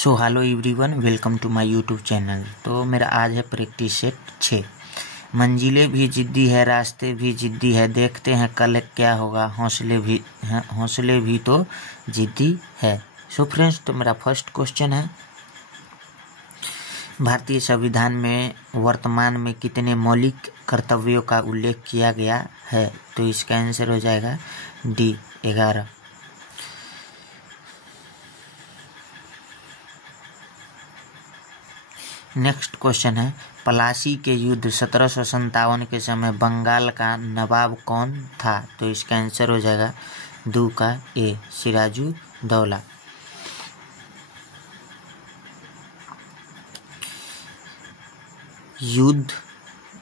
So hello everyone, welcome to my YouTube channel. तो मेरा आज है प्रैक्टिस सेट 6। मंजिलें भी जिद्दी है, रास्ते भी जिद्दी है, देखते हैं कल क्या होगा, हौसले भी तो जिद्दी है। सो फ्रेंड्स, तो मेरा फर्स्ट क्वेश्चन है, भारतीय संविधान में वर्तमान में कितने मौलिक कर्तव्यों का उल्लेख किया गया है? तो इसका आंसर हो जाएगा डी, 11। नेक्स्ट क्वेश्चन है, पलासी के युद्ध 1757 के समय बंगाल का नवाब कौन था? तो इसका आंसर हो जाएगा 2 का ए, सिराजुद्दौला। युद्ध,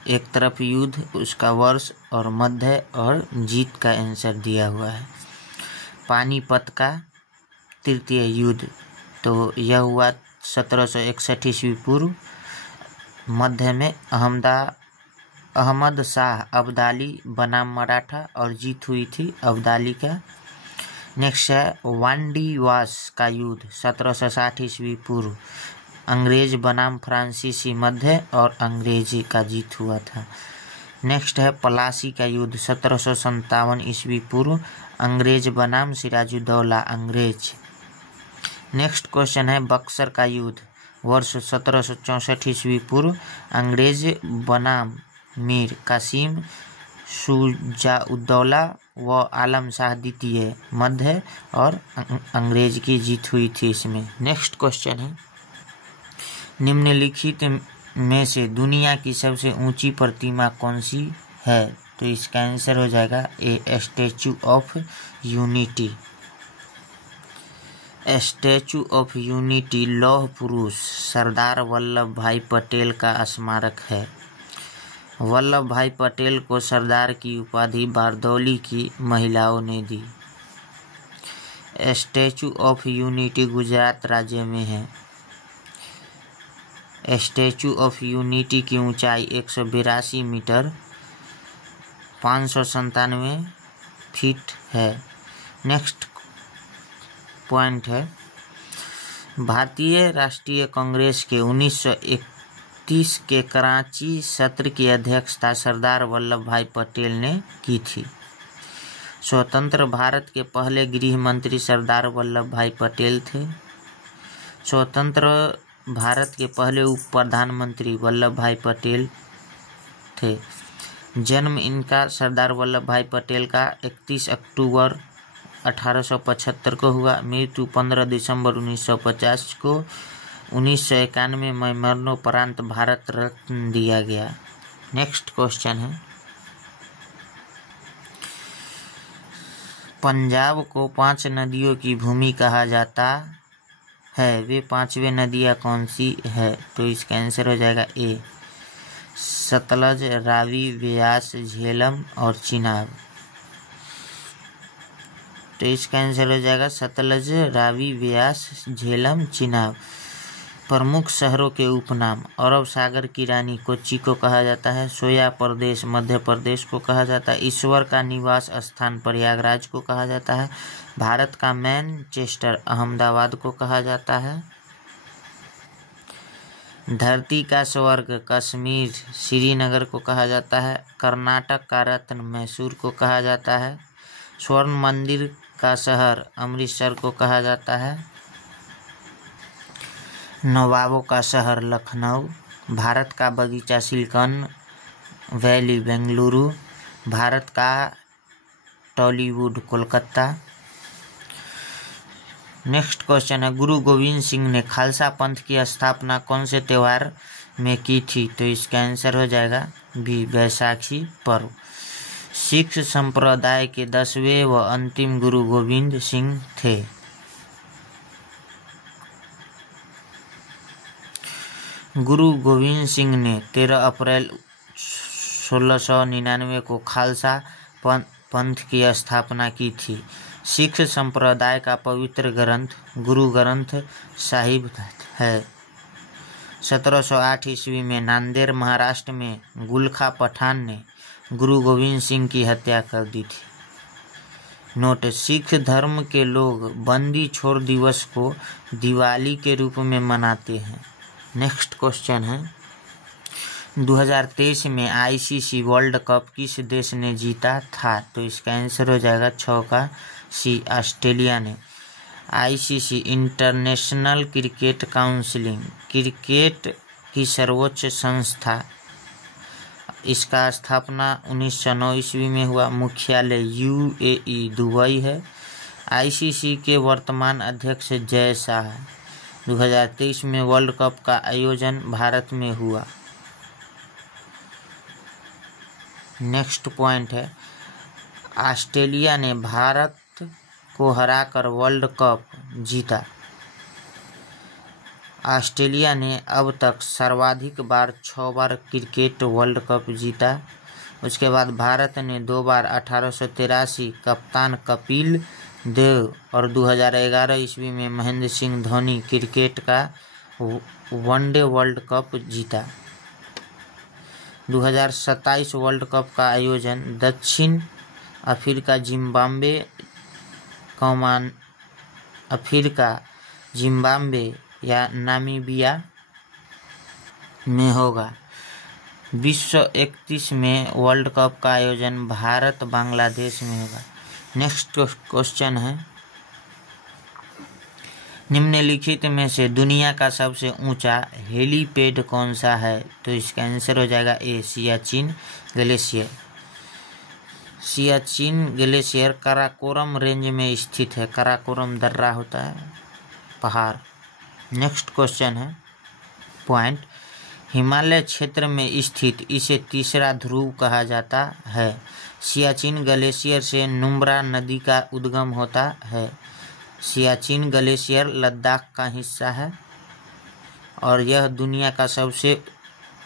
एक तरफ युद्ध, उसका वर्ष और मध्य और जीत का आंसर दिया हुआ है। पानीपत का तृतीय युद्ध, तो यह हुआ 1761 ईस्वी पूर्व। मध्य में अहमद शाह अब्दाली बनाम मराठा और जीत हुई थी अब्दाली का। नेक्स्ट है वांडीवास का युद्ध 1760 ईस्वी पूर्व, अंग्रेज बनाम फ्रांसीसी मध्य और अंग्रेजी का जीत हुआ था। नेक्स्ट है पलासी का युद्ध 1757 ईस्वी पूर्व, अंग्रेज बनाम सिराजुद्दौला अंग्रेज। नेक्स्ट क्वेश्चन है बक्सर का युद्ध वर्ष 1764 ईस्वी पूर्व, अंग्रेज बनाम मीर कासिम शुजाउद्दौला व आलम शाह द्वितीय मध्य और अंग्रेज की जीत हुई थी इसमें। नेक्स्ट क्वेश्चन है, निम्नलिखित में से दुनिया की सबसे ऊंची प्रतिमा कौन सी है? तो इसका आंसर हो जाएगा A, Statue of Unity. Statue of Unity लौह पुरुष सरदार वल्लभ भाई पटेल का स्मारक है। वल्लभ भाई पटेल को सरदार की उपाधि बारदौली की महिलाओं ने दी। स्टैचू ऑफ यूनिटी गुजरात राज्य में है। स्टैचू ऑफ यूनिटी की ऊंचाई 182 मीटर 597 फीट है। नेक्स्ट पॉइंट है, भारतीय राष्ट्रीय कांग्रेस के 1931 के कराची सत्र की अध्यक्षता सरदार वल्लभ भाई पटेल ने की थी। स्वतंत्र भारत के पहले गृह मंत्री सरदार वल्लभ भाई पटेल थे। स्वतंत्र भारत के पहले उप प्रधानमंत्री वल्लभ भाई पटेल थे। जन्म इनका सरदार वल्लभ भाई पटेल का 31 अक्टूबर 1875 को हुआ। मृत्यु 15 दिसंबर 1950 को। 1991 में मरणोपरांत भारत रत्न दिया गया। नेक्स्ट क्वेश्चन है, पंजाब को 5 नदियों की भूमि कहा जाता है, वे 5वें नदियाँ कौन सी है? तो इसका आंसर हो जाएगा ए, सतलज, रावी, व्यास, झेलम और चिनाब। तो इसका आंसर हो जाएगा सतलज, रावी, व्यास, झेलम, चिनाब। प्रमुख शहरों के उपनाम, अरब सागर की रानी कोच्चि को कहा जाता है। सोया प्रदेश मध्य प्रदेश को कहा जाता है। ईश्वर का निवास स्थान प्रयागराज को कहा जाता है। भारत का मैनचेस्टर अहमदाबाद को कहा जाता है। धरती का स्वर्ग कश्मीर श्रीनगर को कहा जाता है। कर्नाटक का रत्न मैसूर को कहा जाता है। स्वर्ण मंदिर का शहर अमृतसर को कहा जाता है। नवाबों का शहर लखनऊ। भारत का बगीचा सिलिकॉन वैली बेंगलुरु। भारत का टॉलीवुड कोलकाता। नेक्स्ट क्वेश्चन है, गुरु गोविंद सिंह ने खालसा पंथ की स्थापना कौन से त्योहार में की थी? तो इसका आंसर हो जाएगा बी, बैसाखी पर्व। सिख संप्रदाय के 10वें व अंतिम गुरु गोविंद सिंह थे। गुरु गोविंद सिंह ने 13 अप्रैल 1699 को खालसा पंथ की स्थापना की थी। सिख संप्रदाय का पवित्र ग्रंथ गुरु ग्रंथ साहिब है। 1708 ईस्वी में नांदेड़ महाराष्ट्र में गुलखा पठान ने गुरु गोविंद सिंह की हत्या कर दी थी। नोट: सिख धर्म के लोग बंदी छोड़ दिवस को दिवाली के रूप में मनाते हैं। नेक्स्ट क्वेश्चन है 2023 में आईसीसी वर्ल्ड कप किस देश ने जीता था? तो इसका आंसर हो जाएगा 6 का सी, ऑस्ट्रेलिया ने। ICC international cricket counselling cricket की सर्वोच्च संस्था, इसका स्थापना 1909 ईस्वी में हुआ। मुख्यालय यूएई दुबई है। आईसीसी के वर्तमान अध्यक्ष जय शाह। 2023 में वर्ल्ड कप का आयोजन भारत में हुआ। नेक्स्ट पॉइंट है ऑस्ट्रेलिया ने भारत को हराकर वर्ल्ड कप जीता। ऑस्ट्रेलिया ने अब तक सर्वाधिक बार 6 बार क्रिकेट वर्ल्ड कप जीता। उसके बाद भारत ने 2 बार 1883 कप्तान कपिल देव और 2011 ईस्वी में महेंद्र सिंह धोनी क्रिकेट का वनडे वर्ल्ड कप जीता। 2027 वर्ल्ड कप का आयोजन दक्षिण अफ्रीका, जिम्बाब्वे या नामीबिया में होगा। विश्व 31 में वर्ल्ड कप का आयोजन भारत बांग्लादेश में होगा। नेक्स्ट क्वेश्चन है निम्नलिखित में से दुनिया का सबसे ऊंचा हेलीपैड कौन सा है? तो इसका आंसर हो जाएगा A, Siachen glacier. Siachen glacier Karakoram range में स्थित है। काराकोरम दर्रा होता है पहाड़। नेक्स्ट क्वेश्चन है पॉइंट हिमालय क्षेत्र में स्थित इसे तीसरा ध्रुव कहा जाता है। सियाचिन ग्लेशियर से नुब्रा नदी का उद्गम होता है। सियाचिन ग्लेशियर लद्दाख का हिस्सा है और यह दुनिया का सबसे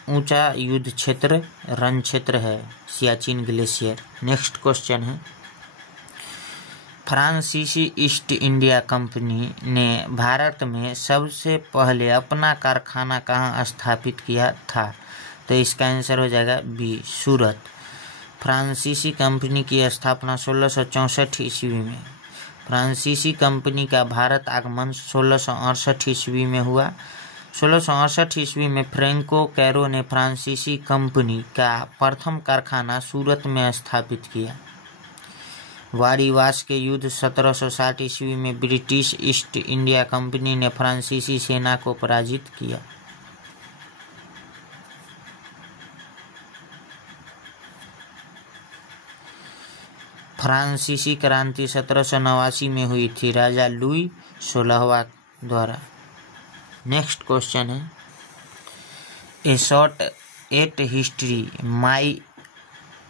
ऊंचा युद्ध क्षेत्र रण क्षेत्र है सियाचिन ग्लेशियर। नेक्स्ट क्वेश्चन है फ्रांसीसी ईस्ट इंडिया कंपनी ने भारत में सबसे पहले अपना कारखाना कहाँ स्थापित किया था? तो इसका आंसर हो जाएगा बी, सूरत। फ्रांसीसी कंपनी की स्थापना 1664 ईस्वी में। फ्रांसीसी कंपनी का भारत आगमन 1668 ईस्वी में हुआ। 1668 ईस्वी में फ्रैंको कैरो ने फ्रांसीसी कंपनी का प्रथम कारखाना सूरत में स्थापित किया। वारीवास के युद्ध 1760 ईस्वी में ब्रिटिश ईस्ट इंडिया कंपनी ने फ्रांसीसी सेना को पराजित किया। फ्रांसीसी क्रांति 1789 में हुई थी राजा लुई 16वां द्वारा। नेक्स्ट क्वेश्चन है a shot at history my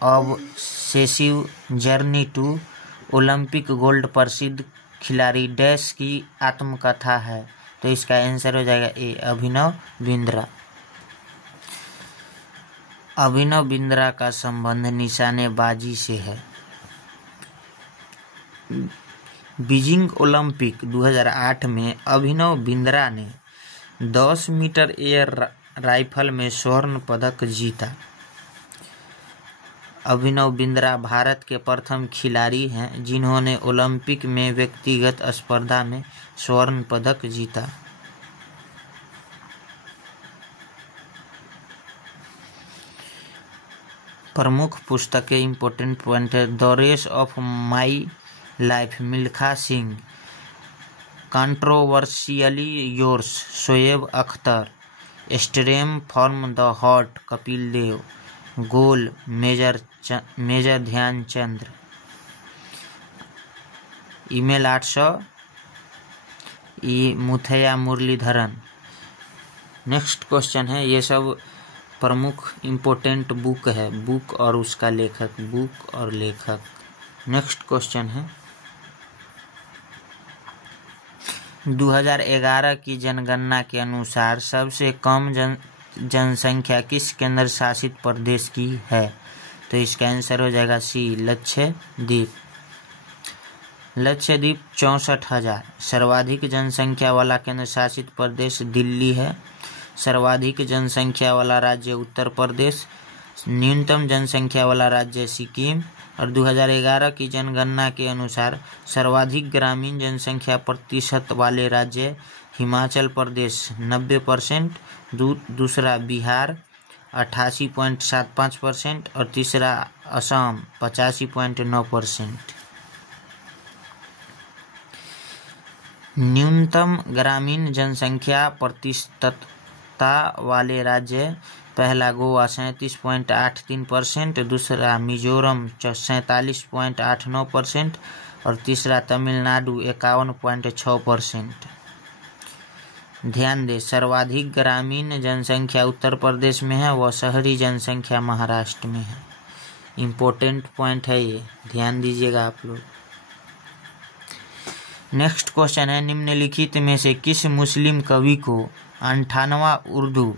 obsessive journey to Olympic gold प्रसिद्ध खिलाड़ी डैश की आत्मकथा है। तो इसका आंसर हो जाएगा ए, अभिनव बिंद्रा। अभिनव बिंद्रा का संबंध निशानेबाजी से है। बीजिंग ओलंपिक 2008 में अभिनव बिंद्रा ने 10 मीटर एयर राइफल में स्वर्ण पदक जीता। अभिनव बिंद्रा भारत के प्रथम खिलाड़ी हैं जिन्होंने ओलंपिक में व्यक्तिगत स्पर्धा में स्वर्ण पदक जीता। प्रमुख पुस्तकें इम्पोर्टेंट पॉइंट है the race of my life Milkha Singh, controversially yours Shoaib Akhtar, extreme form the hot Kapil Dev, goal major Dhyanchand. Email 800 Muthiah Muralidaran. Next question है ये सब प्रमुख इम्पोर्टेंट बुक है, बुक और उसका लेखक, बुक और लेखक। नेक्स्ट क्वेश्चन है 2011 की जनगणना के अनुसार सबसे कम जनसंख्या किस केंद्र शासित प्रदेश की है? तो इसका आंसर हो जाएगा सी, लक्षद्वीप। लक्षद्वीप 64,000। सर्वाधिक जनसंख्या वाला केंद्र शासित प्रदेश दिल्ली है। सर्वाधिक जनसंख्या वाला राज्य उत्तर प्रदेश। न्यूनतम जनसंख्या वाला राज्य सिक्किम। और 2011 की जनगणना के अनुसार सर्वाधिक ग्रामीण जनसंख्या प्रतिशत वाले राज्य हिमाचल प्रदेश 90%, दूसरा बिहार 88.75% और तीसरा असम 85.9%। न्यूनतम ग्रामीण जनसंख्या प्रतिशतता वाले राज्य पहला गोवा 37.83%, दूसरा मिजोरम 47.89% और तीसरा तमिलनाडु 51.6%। ध्यान दें, सर्वाधिक ग्रामीण जनसंख्या उत्तर प्रदेश में है व शहरी जनसंख्या महाराष्ट्र में है। इम्पोर्टेंट पॉइंट है ये, ध्यान दीजिएगा आप लोग। नेक्स्ट क्वेश्चन है, निम्नलिखित में से किस मुस्लिम कवि को 58वां उर्दू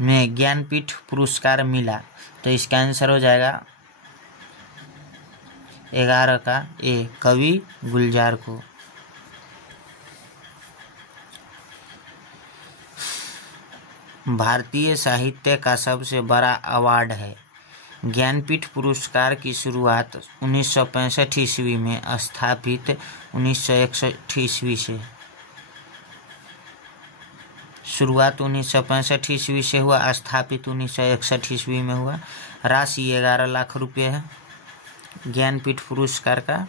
में ज्ञानपीठ पुरस्कार मिला? तो इसका आंसर हो जाएगा 11 का ए, कवि गुलजार को। भारतीय साहित्य का सबसे बड़ा अवार्ड है। ज्ञानपीठ पुरस्कार की शुरुआत 1965 ईस्वी में स्थापित 1961 ईस्वी से शुरुआत 1965 ईस्वी से हुआ, स्थापित 1961 ईस्वी में हुआ। राशि 11 लाख रुपये है ज्ञानपीठ पुरस्कार का।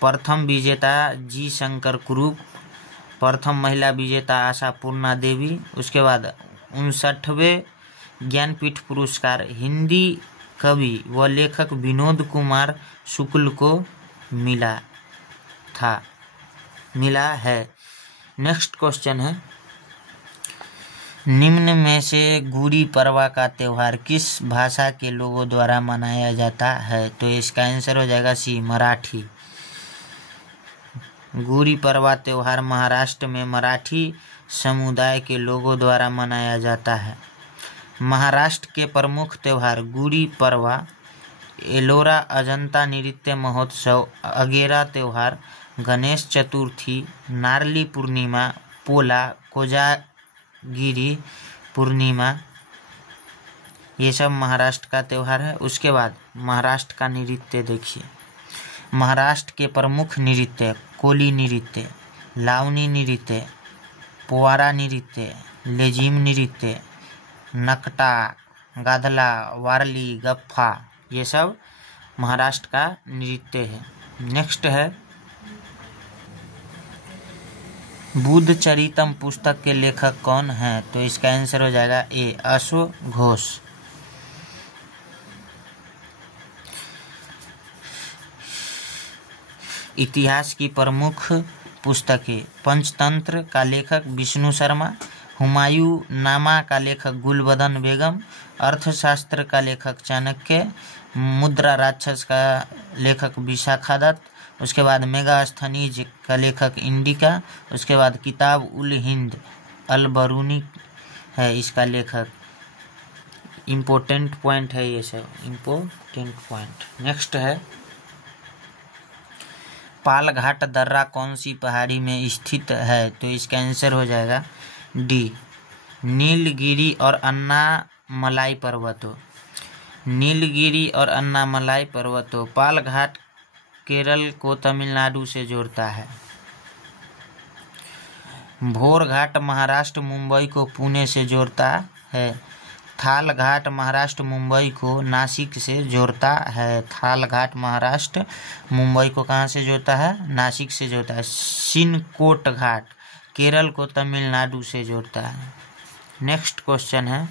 प्रथम विजेता जी शंकर कुरूप, प्रथम महिला विजेता आशा पूर्णा देवी। उसके बाद 59वें ज्ञानपीठ पुरस्कार हिंदी कवि व लेखक विनोद कुमार शुक्ल को मिला है। नेक्स्ट क्वेश्चन है, निम्न में से गुड़ी पड़वा का त्यौहार किस भाषा के लोगों द्वारा मनाया जाता है? तो इसका आंसर हो जाएगा सी, मराठी। गुड़ी पड़वा त्यौहार महाराष्ट्र में मराठी समुदाय के लोगों द्वारा मनाया जाता है। महाराष्ट्र के प्रमुख त्यौहार गुड़ी पड़वा, एलोरा अजंता नृत्य महोत्सव, अगेरा त्यौहार, गणेश चतुर्थी, नारली पूर्णिमा, पोला, कोजागिरी पूर्णिमा, ये सब महाराष्ट्र का त्यौहार है। उसके बाद महाराष्ट्र का नृत्य देखिए। महाराष्ट्र के प्रमुख नृत्य कोली नृत्य, लावनी नृत्य, पोवारा नृत्य, लेजिम नृत्य, नकटा, गाधला, वारली, गप्फा, ये सब महाराष्ट्र का नृत्य है। नेक्स्ट है, बुद्ध चरितम पुस्तक के लेखक कौन हैं? तो इसका आंसर हो जाएगा ए, अशोक घोष। इतिहास की प्रमुख पुस्तकें, पंचतंत्र का लेखक विष्णु शर्मा, हुमायूं नामा का लेखक गुलबदन बेगम, अर्थशास्त्र का लेखक चाणक्य, मुद्रा राक्षस का लेखक विशाखा दत्त, उसके बाद मेगास्थनीज का लेखक इंडिका, उसके बाद किताब उल हिंद अल बरूनी है इसका लेखक। इम्पोर्टेंट पॉइंट है ये सब, इम्पोर्टेंट पॉइंट। नेक्स्ट है, पालघाट दर्रा कौन सी पहाड़ी में स्थित है? तो इसका आंसर हो जाएगा डी, नीलगिरी और अन्नामलाई पर्वतों। नीलगिरी और अन्नामलाई पर्वतों। पालघाट केरल को तमिलनाडु से जोड़ता है। भोरघाट महाराष्ट्र मुंबई को पुणे से जोड़ता है। थालघाट महाराष्ट्र मुंबई को नासिक से जोड़ता है। थालघाट महाराष्ट्र मुंबई को कहाँ से जोड़ता है? नासिक से जोड़ता है। सिनकोट घाट केरल को तमिलनाडु से जोड़ता है। नेक्स्ट क्वेश्चन है,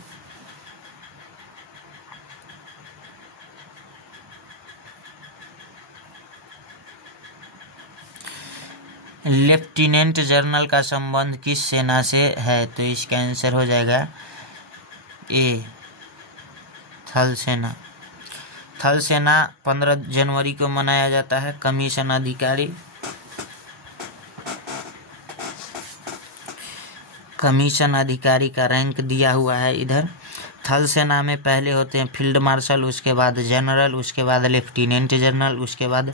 लेफ्टिनेंट जनरल का संबंध किस सेना से है? तो इसका आंसर हो जाएगा ए, थल सेना। थल सेना 15 जनवरी को मनाया जाता है। कमीशन अधिकारी, कमीशन अधिकारी का रैंक दिया हुआ है इधर। थल सेना में पहले होते हैं फील्ड मार्शल, उसके बाद जनरल, उसके बाद लेफ्टिनेंट जनरल, उसके बाद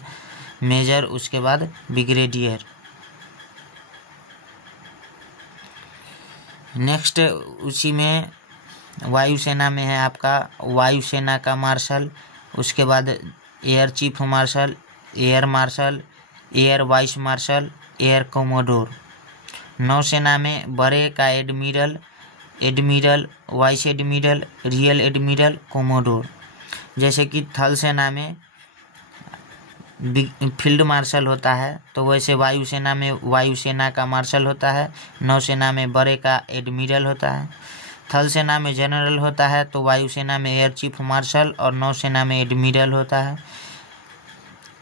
मेजर, उसके बाद ब्रिगेडियर। नेक्स्ट उसी में वायुसेना में है आपका वायुसेना का मार्शल, उसके बाद air chief marshal, air marshal, air vice marshal, air commodore. नौसेना में बड़े का admiral, admiral, vice admiral, real admiral, commodore. जैसे कि थल सेना में फील्ड मार्शल होता है, तो वैसे वायुसेना में वायुसेना का मार्शल होता है, नौसेना में बड़े का एडमिरल होता है। थल सेना में जनरल होता है, तो वायुसेना में एयर चीफ मार्शल और नौसेना में एडमिरल होता है।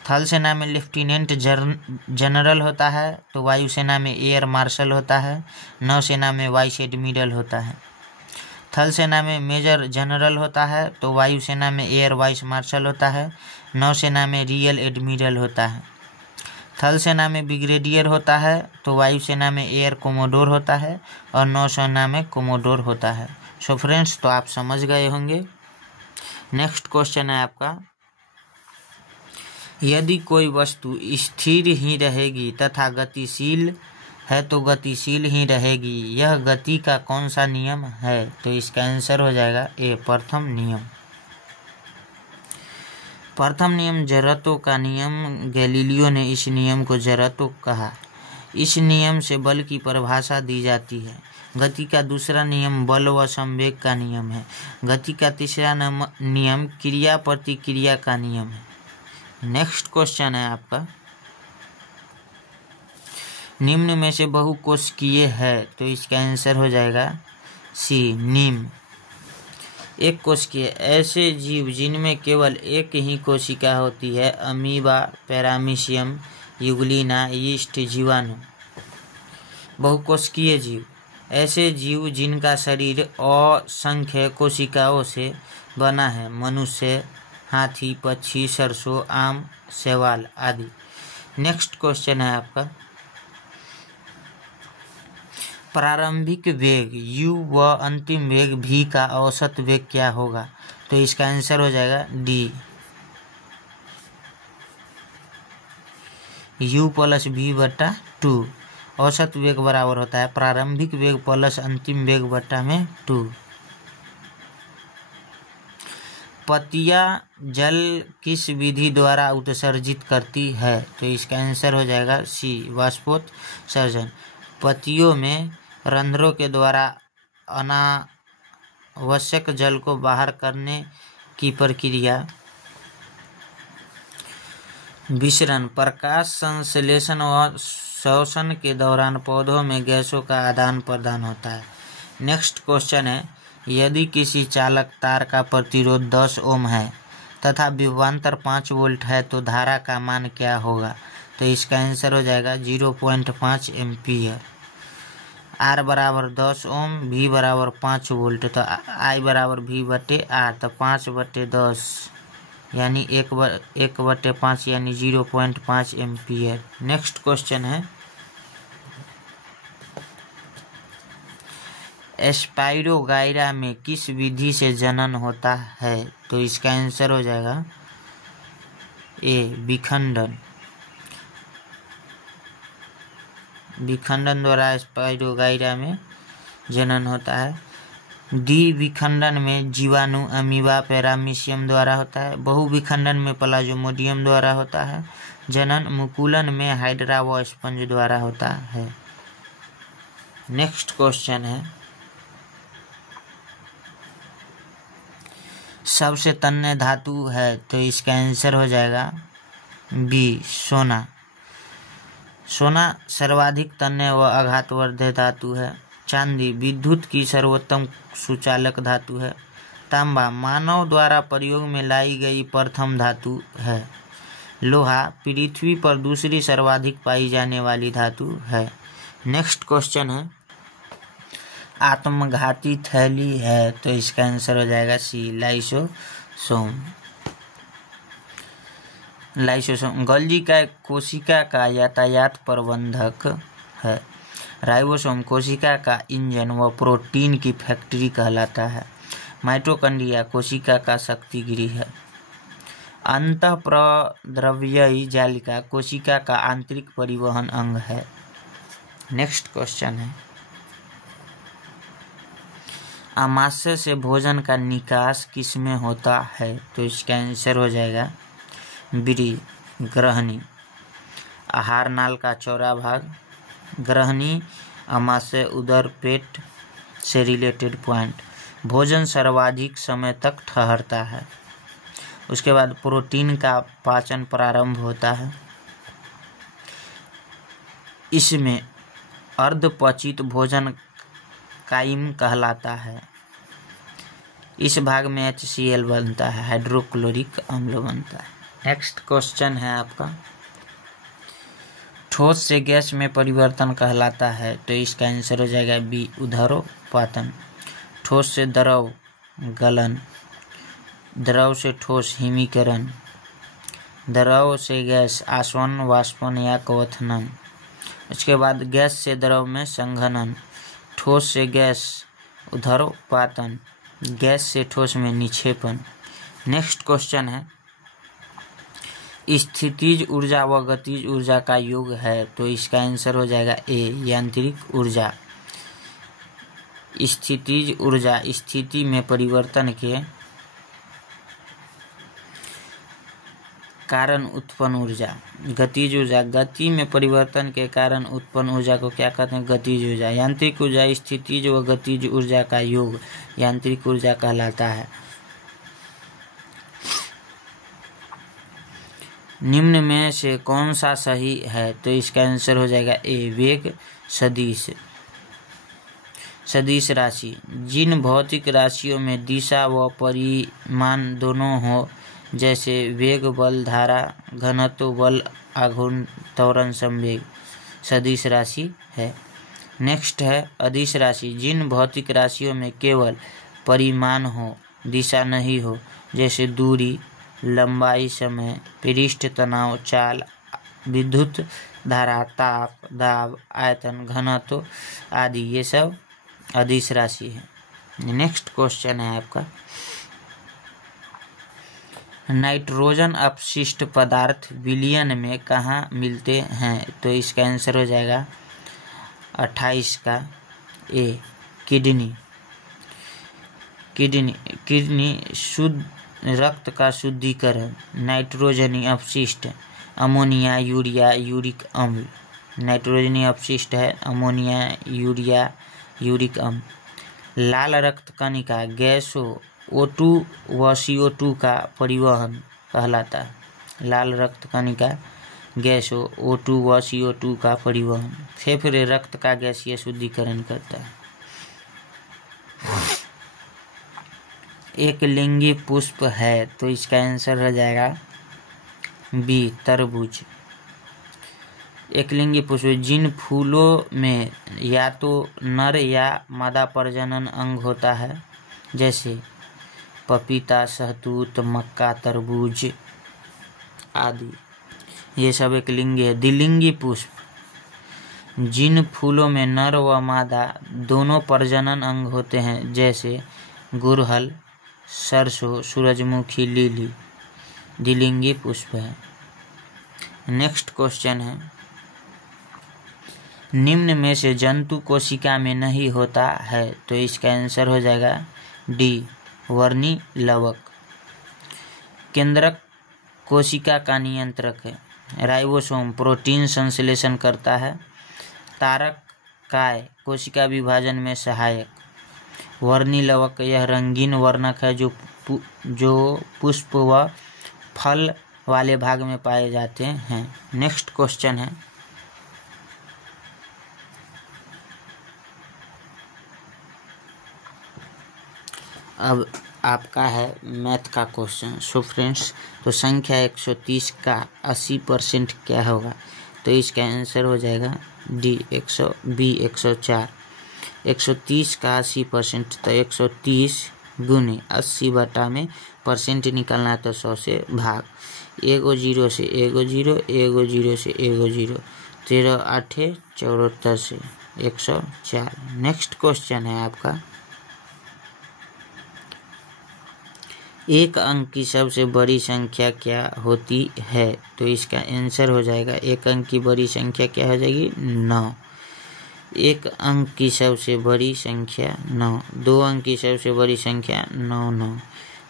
थल सेना में लेफ्टिनेंट जनरल होता है, तो वायुसेना में एयर मार्शल होता है, नौसेना में वाइस एडमिरल होता है। थल सेना में मेजर जनरल होता है, तो वायुसेना में एयर वाइस मार्शल होता है, नौसेना में रियल एडमिरल होता है। थल सेना में ब्रिगेडियर होता है, तो वायुसेना में एयर कोमोडोर होता है और नौसेना में कोमोडोर होता है। सो फ्रेंड्स, तो आप समझ गए होंगे। नेक्स्ट क्वेश्चन है आपका, यदि कोई वस्तु स्थिर ही रहेगी तथा गतिशील है तो गतिशील ही रहेगी, यह गति का कौन सा नियम है? तो इसका आंसर हो जाएगा ए, प्रथम नियम। प्रथम नियम जड़त्व का नियम। गैलीलियो ने इस नियम को जड़त्व कहा। इस नियम से बल की परिभाषा दी जाती है। गति का दूसरा नियम बल व संवेग का नियम है। गति का तीसरा नियम क्रिया प्रतिक्रिया का नियम है। नेक्स्ट क्वेश्चन है आपका, निम्न में से बहुकोशिकीय है, तो इसका आंसर हो जाएगा सी, नीम। एक कोशिकीय ऐसे जीव जिनमें केवल एक ही कोशिका होती है, अमीबा, पैरामीशियम, यूग्लिना, यीस्ट, जीवाणु। बहुकोशिकीय जीव ऐसे जीव जिनका शरीर असंख्य कोशिकाओं से बना है, मनुष्य, हाथी, पक्षी, सरसों, आम, शैवाल आदि। नेक्स्ट क्वेश्चन है आपका, प्रारंभिक वेग u व अंतिम वेग v का औसत वेग क्या होगा? तो इसका आंसर हो जाएगा डी, u प्लस v बट्टा 2। औसत वेग बराबर होता है प्रारंभिक वेग प्लस अंतिम वेग बट्टा में 2। पत्तियां जल किस विधि द्वारा उत्सर्जित करती है? तो इसका आंसर हो जाएगा सी, वाष्पोत्सर्जन। पत्तियों में रंध्रों के द्वारा अनावश्यक जल को बाहर करने की प्रक्रिया विसरण, प्रकाश संश्लेषण और श्वसन के दौरान पौधों में गैसों का आदान प्रदान होता है। नेक्स्ट क्वेश्चन है, यदि किसी चालक तार का प्रतिरोध 10 ओम है तथा विभवांतर 5 वोल्ट है तो धारा का मान क्या होगा? तो इसका आंसर हो जाएगा 0.5 एम्पियर। आर बराबर 10 ओम, भी बराबर 5 वोल्ट, तो आई बराबर भी बटे आर, तो 5/10 यानी 1/5 यानी 0.5 एम्पियर। नेक्स्ट क्वेश्चन है, स्पाइरोगाइरा में किस विधि से जनन होता है? तो इसका आंसर हो जाएगा ए, विखंडन। विखंडन द्वारा स्पाइरोगाइरा में जनन होता है। डी विखंडन में जीवाणु, अमीबा, पैरामीशियम द्वारा होता है। बहुविखंडन में प्लाज्मोडियम द्वारा होता है। जनन मुकुलन में हाइड्रा व स्पंज द्वारा होता है। नेक्स्ट क्वेश्चन है, सबसे तन्य धातु है, तो इसका आंसर हो जाएगा बी, सोना। सोना सर्वाधिक तन्य व आघातवर्धक धातु है। चांदी विद्युत की सर्वोत्तम सुचालक धातु है। तांबा मानव द्वारा प्रयोग में लाई गई प्रथम धातु है। लोहा पृथ्वी पर दूसरी सर्वाधिक पाई जाने वाली धातु है। नेक्स्ट क्वेश्चन है, आत्मघाती थैली है, तो इसका आंसर हो जाएगा सी, लाइसोसोम। लाइसोसोम गोल्गी का कोशिका का यातायात प्रबंधक है। राइबोसोम कोशिका का इंजन व प्रोटीन की फैक्ट्री कहलाता है। माइटोकॉन्ड्रिया कोशिका का शक्ति गृह है। अंतःप्रद्रव्यी जालिका कोशिका का आंतरिक परिवहन अंग है। नेक्स्ट क्वेश्चन है, आमाशय से भोजन का निकास किसमें होता है? तो इसका आंसर हो जाएगा बी, ग्रहणी। आहार नाल का चौड़ा भाग, ग्रहणी, आमाशय, उदर, पेट से रिलेटेड पॉइंट। भोजन सर्वाधिक समय तक ठहरता है। उसके बाद प्रोटीन का पाचन प्रारंभ होता है। इसमें अर्धपचित भोजन काइम कहलाता है। इस भाग में HCl बनता है, हाइड्रोक्लोरिक अम्ल बनता है। नेक्स्ट क्वेश्चन है आपका, ठोस से गैस में परिवर्तन कहलाता है। तो इसका आंसर हो जाएगा बी, उदरोपातन। ठोस से द्रव, गलन। द्रव से ठोस, हिमीकरण। द्रव से गैस, आसवन, वाष्पन या क्वथनन। उसके बाद गैस से द्रव में संघनन। ठोस से गैस, उदरोपातन। गैस से ठोस में निक्षेपण। नेक्स्ट क्वेश्चन है, स्थितिज ऊर्जा व गतिज ऊर्जा का योग है। तो इसका आंसर हो जाएगा ए, यांत्रिक ऊर्जा। स्थितिज ऊर्जा स्थिति में परिवर्तन के कारण उत्पन्न ऊर्जा। गतिज ऊर्जा गति में परिवर्तन के कारण उत्पन्न ऊर्जा को क्या कहते हैं? गतिज ऊर्जा। यांत्रिक ऊर्जा स्थितिज व गतिज ऊर्जा का योग यांत्रिक ऊर्जा कहलाता है। निम्न में से कौन सा सही है? तो इसका आंसर हो जाएगा ए, वेग सदिश। सदिश राशि, जिन भौतिक राशियों में दिशा व परिमाण दोनों हो, जैसे वेग, बल, धारा, घनत्व, बल, आघूर्ण, त्वरण, संवेग, सदिश राशि है। नेक्स्ट है अदिश राशि, जिन भौतिक राशियों में केवल परिमाण हो, दिशा नहीं हो, जैसे दूरी, लंबाई, समय, पृष्ठ तनाव, चाल, विद्युत धारा, ताप, दाब, आयतन, घनत्व आदि, ये सब अदिश राशि है। नेक्स्ट क्वेश्चन है आपका, नाइट्रोजन अपशिष्ट पदार्थ विलयन में कहाँ मिलते हैं? तो इसका आंसर हो जाएगा 28 का ए, किडनी। किडनी शुद्ध रक्त का शुद्धिकरण, नाइट्रोजनी अपशिष्ट, अमोनिया, यूरिया, यूरिक अम्ल। नाइट्रोजनी अपशिष्ट है अमोनिया, यूरिया, यूरिक अम्ल। लाल रक्त कणिका, गैसों O2 व CO2 का परिवहन कहलाता है। लाल रक्त कणिका, गैसों O2 व CO2 का परिवहन। फेफड़े रक्त का गैसीय शुद्धिकरण करता है। एक लिंगी पुष्प है। तो इसका आंसर हो जाएगा बी, तरबूज। एक लिंगी पुष्प, जिन फूलों में या तो नर या मादा प्रजनन अंग होता है, जैसे पपीता, शहतूत, मक्का, तरबूज आदि, ये सब एक लिंगी है। द्विलिंगी पुष्प, जिन फूलों में नर व मादा दोनों प्रजनन अंग होते हैं, जैसे गुड़हल, सरसों, सूरजमुखी, लिली, द्विलिंगी पुष्प है। नेक्स्ट क्वेश्चन है, निम्न में से जंतु कोशिका में नहीं होता है। तो इसका आंसर हो जाएगा डी, वर्णी लवक। केंद्रक कोशिका का नियंत्रक है। राइबोसोम प्रोटीन संश्लेषण करता है। तारक काय कोशिका विभाजन में सहायक। वर्णी लवक यह रंगीन वर्णक है जो पुष्प व फल वाले भाग में पाए जाते हैं। नेक्स्ट क्वेश्चन है, अब आपका है मैथ का क्वेश्चन। सो फ्रेंड्स, तो संख्या 130 का 80% क्या होगा? तो इसका आंसर हो जाएगा डी, 104। 130 का 80%, तो 130 गुने 80 बटा में परसेंट निकलना है, तो 100 से भाग। एगो जीरो से एगो जीरो, एगो जीरो से एगो जीरो, 13 8 74 से 104। नेक्स्ट क्वेश्चन है आपका, एक अंक की सबसे बड़ी संख्या क्या होती है? तो इसका आंसर हो जाएगा, एक अंक की बड़ी संख्या क्या हो जाएगी? 9। एक अंक की सबसे बड़ी संख्या 9, 2 अंक की सबसे बड़ी संख्या 9,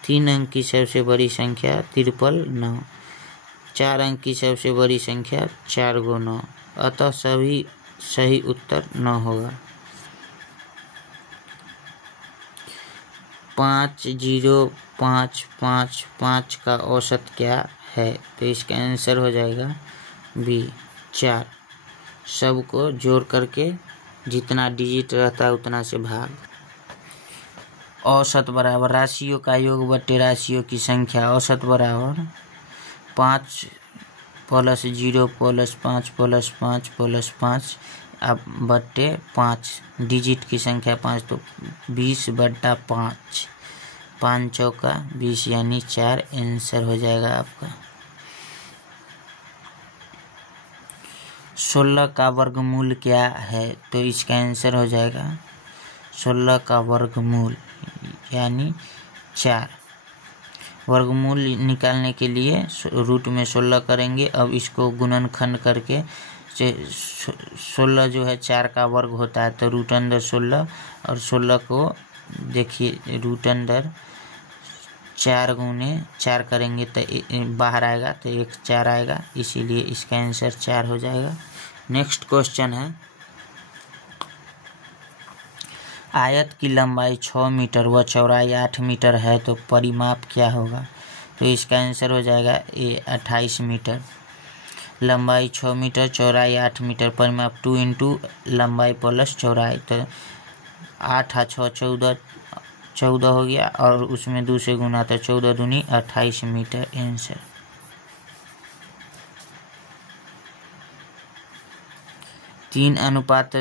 3 अंक की सबसे बड़ी संख्या 9, 4 अंक की सबसे बड़ी संख्या 4 × 9, अतः सभी सही उत्तर 9 होगा। 505555 का औसत क्या है? तो इसका आंसर हो जाएगा बी 4। सबको जोड़ करके जितना डिजिट रहता है उतना से भाग। औसत बराबर राशियों का योग बटे राशियों की संख्या। औसत बराबर 5 + 0 + 5 + 5 + 5 अब बटे 5, डिजिट की संख्या 5 तो 20/5, 5 चौका 20 यानी 4 आंसर हो जाएगा आपका। 16 का वर्गमूल क्या है? तो इसका आंसर हो जाएगा 16 का वर्गमूल यानी 4। वर्गमूल निकालने के लिए रूट में 16 करेंगे। अब इसको गुणनखंड करके 16 जो है 4 का वर्ग होता है तो रूट अंदर 16 और 16 को देखिए रूट अंदर 4 × 4 करेंगे तो बाहर आएगा तो 1 4 आएगा, इसीलिए इसका आंसर 4 हो जाएगा। नेक्स्ट क्वेश्चन है, आयत की लंबाई 6 मीटर व चौड़ाई 8 मीटर है तो परिमाप क्या होगा? तो इसका आंसर हो जाएगा ए 28 मीटर। लंबाई 6 मीटर चौड़ाई 8 मीटर, परिमाप 2 × लंबाई + चौड़ाई, तो 8 × 6 14 हो गया और उसमें 2 से गुना तो 14 दूनी 28 मीटर आंसर। तीन अनुपात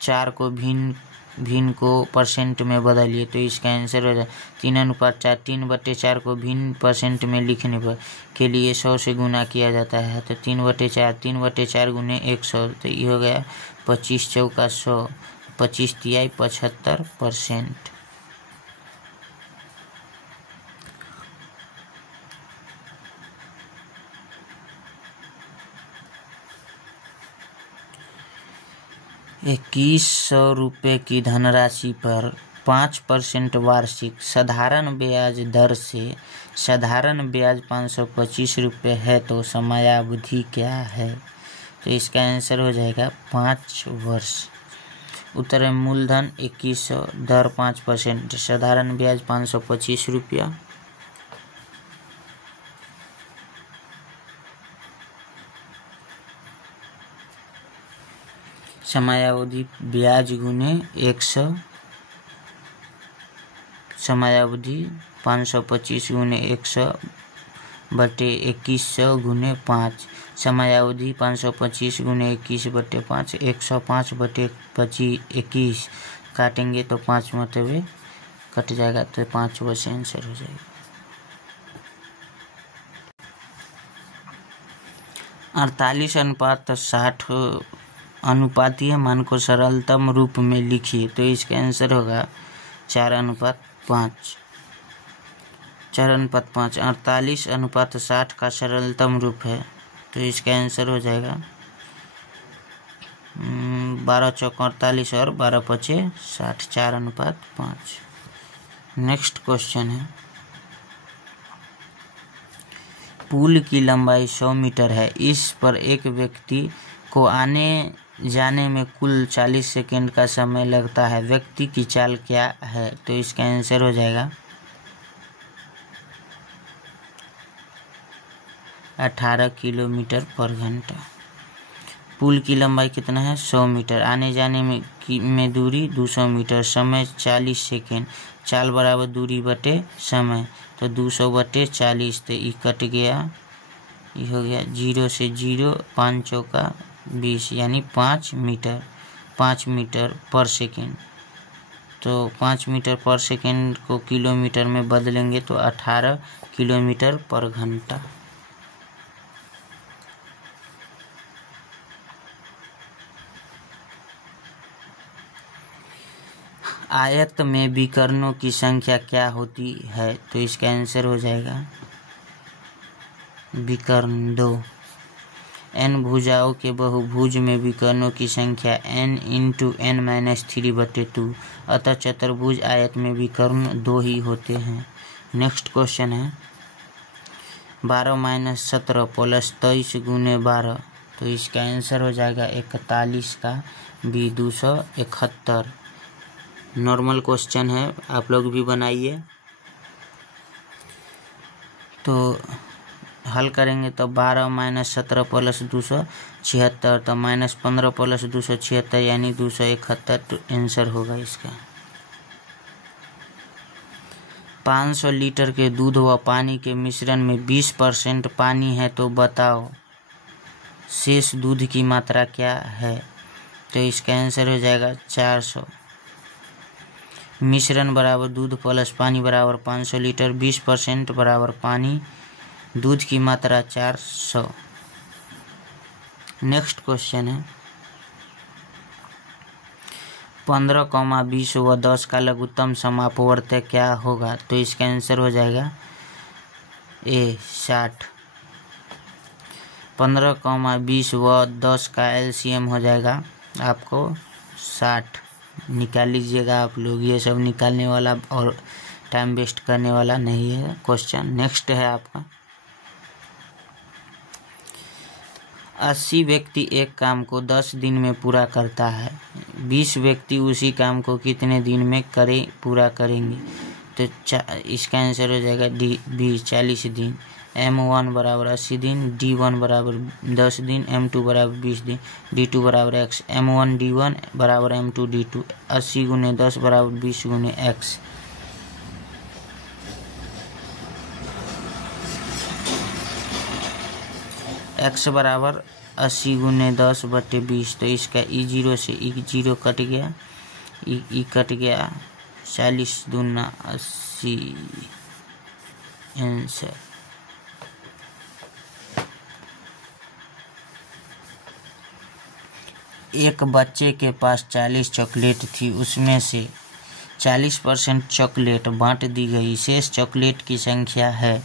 4 को भिन्न को परसेंट में बदलिए तो इसका आंसर हो जाए 3:4। 3/4 को भिन्न परसेंट में लिखने पर के लिए 100 से गुना किया जाता है तो 3/4 3/4 × 100 तो ये हो गया 25 चौका 100, 25 तिहाई 75%। ₹2100 की धनराशि पर 5% वार्षिक साधारण ब्याज दर से साधारण ब्याज ₹525 है तो समयावधि क्या है? तो इसका आंसर हो जाएगा 5 वर्ष। उत्तर है मूलधन 2100, दर 5%, साधारण ब्याज ₹525। समयावधि ब्याज गुने 100, समयावधि 525 × 100 बटे 2100 × 5, समयावधि 525 × 21 बटे 5, 105 बटे 21 काटेंगे तो 5 मतवे कट जाएगा तो 5 वर्ष आंसर हो जाएगा। 48:60 अनुपातीय मान को सरलतम रूप में लिखिए तो इसका आंसर होगा 4:5। 4:5 48:60 का सरलतम रूप है तो इसका आंसर हो जाएगा 12 चौक 48 और 12 पचे 60, 4:5। नेक्स्ट क्वेश्चन है, पुल की लंबाई 100 मीटर है, इस पर एक व्यक्ति को आने जाने में कुल 40 सेकंड का समय लगता है, व्यक्ति की चाल क्या है? तो इसका आंसर हो जाएगा 18 किलोमीटर/घंटा। पुल की लंबाई कितना है? 100 मीटर, आने जाने में दूरी 200 मीटर, समय 40 सेकेंड, चाल बराबर दूरी बटे समय तो 200/40 तो ये कट गया, ये हो गया 0 से 0, 5 चौका 20 यानी 5 मीटर, 5 मीटर पर सेकेंड। तो 5 मीटर पर सेकेंड को किलोमीटर में बदलेंगे तो 18 किलोमीटर/घंटा। आयत में विकर्णों की संख्या क्या होती है? तो इसका आंसर हो जाएगा विकर्ण 2। n भुजाओं के बहुभुज में विकर्णों की संख्या n इंटू n-3/2, अतः चतुर्भुज आयत में विकर्ण 2 ही होते हैं। नेक्स्ट क्वेश्चन है 12 - 17 प्लस 23 गुने 12, तो इसका आंसर हो जाएगा 41 का बी 271। नॉर्मल क्वेश्चन है, आप लोग भी बनाइए। तो हल करेंगे तो 12 - 17 प्लस 276, तो -15 प्लस 276 यानी 271, तो आंसर होगा इसका। 500 लीटर के दूध व पानी के मिश्रण में 20% पानी है, तो बताओ शेष दूध की मात्रा क्या है। तो इसका आंसर हो जाएगा 400। मिश्रण बराबर दूध प्लस पानी बराबर 500 लीटर, 20% बराबर पानी, दूध की मात्रा 400। नेक्स्ट क्वेश्चन है 15, 20 व 10 का लघुत्तम समापवर्त्य क्या होगा। तो इसका आंसर हो जाएगा ए 60। 15, 20 व 10 का एलसीएम हो जाएगा आपको 60। निकाल लीजिएगा आप लोग, ये सब निकालने वाला और टाइम वेस्ट करने वाला नहीं है क्वेश्चन। नेक्स्ट है आपका 80 व्यक्ति एक काम को 10 दिन में पूरा करता है, 20 व्यक्ति उसी काम को कितने दिन में पूरा करेंगे। तो इसका आंसर हो जाएगा डी बी 40 दिन। M1 बराबर 80 दिन, D1 बराबर 10 दिन, M2 बराबर 20 दिन, D2 बराबर x। M1 D1 बराबर M2 D2, 80 गुने 10 बराबर 20 गुने x। x बराबर 80 गुने 10/20, तो इसका E0 से E0 कट गया, E कट गया, 40 दूना 80 आंसर। एक बच्चे के पास 40 चॉकलेट थी, उसमें से 40% चॉकलेट बांट दी गई, शेष चॉकलेट की संख्या है।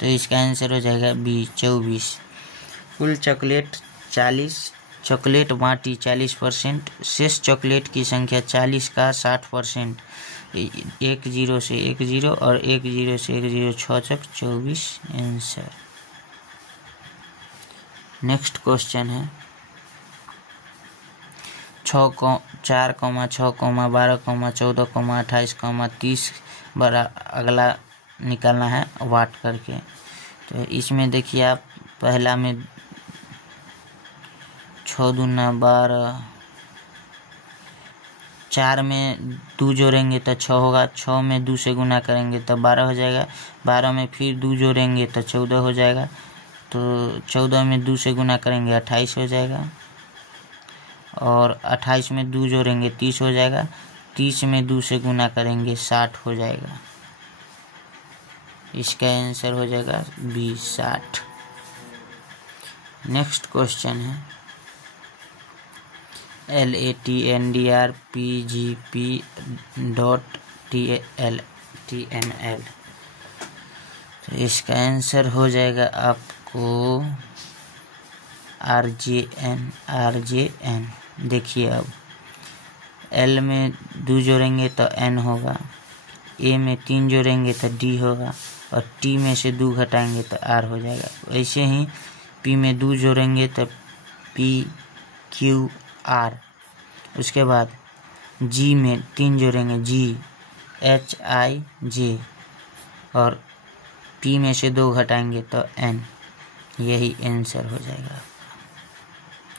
तो इसका आंसर हो जाएगा बी 24। कुल चॉकलेट 40, चॉकलेट बांटी 40%, शेष चॉकलेट की संख्या 40 का 60%, 1 0 से 1 0 और 1 0 से 1 0, 6 चक 24 आंसर। नेक्स्ट क्वेश्चन है 4, 6, 12, 14, 28, 30 बड़ा अगला निकालना है वाट करके। तो इसमें देखिए आप पहला में 6 दूना 12, 4 में 2 जोड़ेंगे तो 6 होगा, 6 में 2 से गुना करेंगे तो 12 हो जाएगा, 12 में फिर 2 जोड़ेंगे तो 14 हो जाएगा, तो 14 में 2 से गुना करेंगे 28 हो जाएगा, और 28 में 2 जोड़ेंगे 30 हो जाएगा, 30 में 2 से गुना करेंगे 60 हो जाएगा। इसका आंसर हो जाएगा बी 60। नेक्स्ट क्वेश्चन है LATNDRPGP.TNL, तो इसका आंसर हो जाएगा आपको RJN। देखिए अब L में 2 जोड़ेंगे तो N होगा, A में 3 जोड़ेंगे तो D होगा, और T में से 2 घटाएंगे तो R हो जाएगा। वैसे ही P में 2 जोड़ेंगे तो PQR, उसके बाद G में 3 जोड़ेंगे GHIJ, और P में से 2 घटाएंगे तो N, यही आंसर हो जाएगा।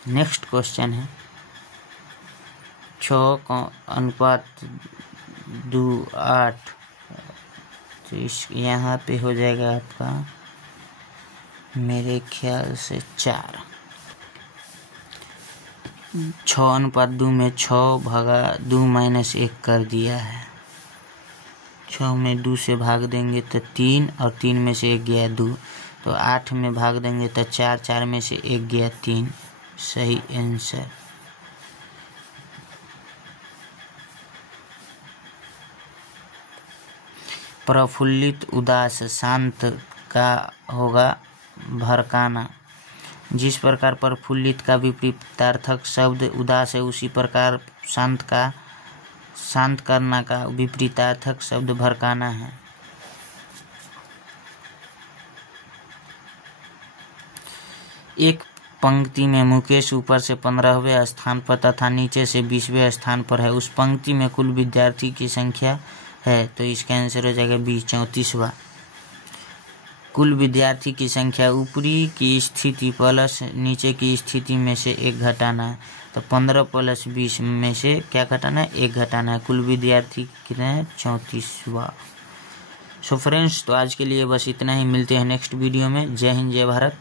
नेक्स्ट क्वेश्चन है 6:2:8, तो इस यहाँ पे हो जाएगा आपका मेरे ख्याल से 4। 6:2 में 6 भागा 2 - 1 कर दिया है, 6 में 2 से भाग देंगे तो 3, और 3 में से 1 गया 2, तो 8 में भाग देंगे तो 4, 4 में से 1 गया 3, सही आंसर। प्रफुल्लित उदास शांत का होगा भड़काना, जिस प्रकार प्रफुल्लित का विपरीतार्थक शब्द उदास है, उसी प्रकार शांत करना का विपरीतार्थक शब्द भड़काना है। एक पंक्ति में मुकेश ऊपर से 15वें स्थान पर तथा नीचे से 20वें स्थान पर है। उस पंक्ति में कुल विद्यार्थी की संख्या है, तो इसका आंसर हो जाएगा 20, 34वां। कुल विद्यार्थी की संख्या ऊपरी की स्थिति प्लस नीचे की स्थिति में से एक घटाना है, तो 15 + 20 में से क्या घटाना है? 1 घटाना है। कुल विद्यार्थी कितने हैं? 34वां। सो फ्रेंड्स, तो आज के लिए बस इतना ही। मिलते हैं नेक्स्ट वीडियो में। जय हिंद, जय भारत।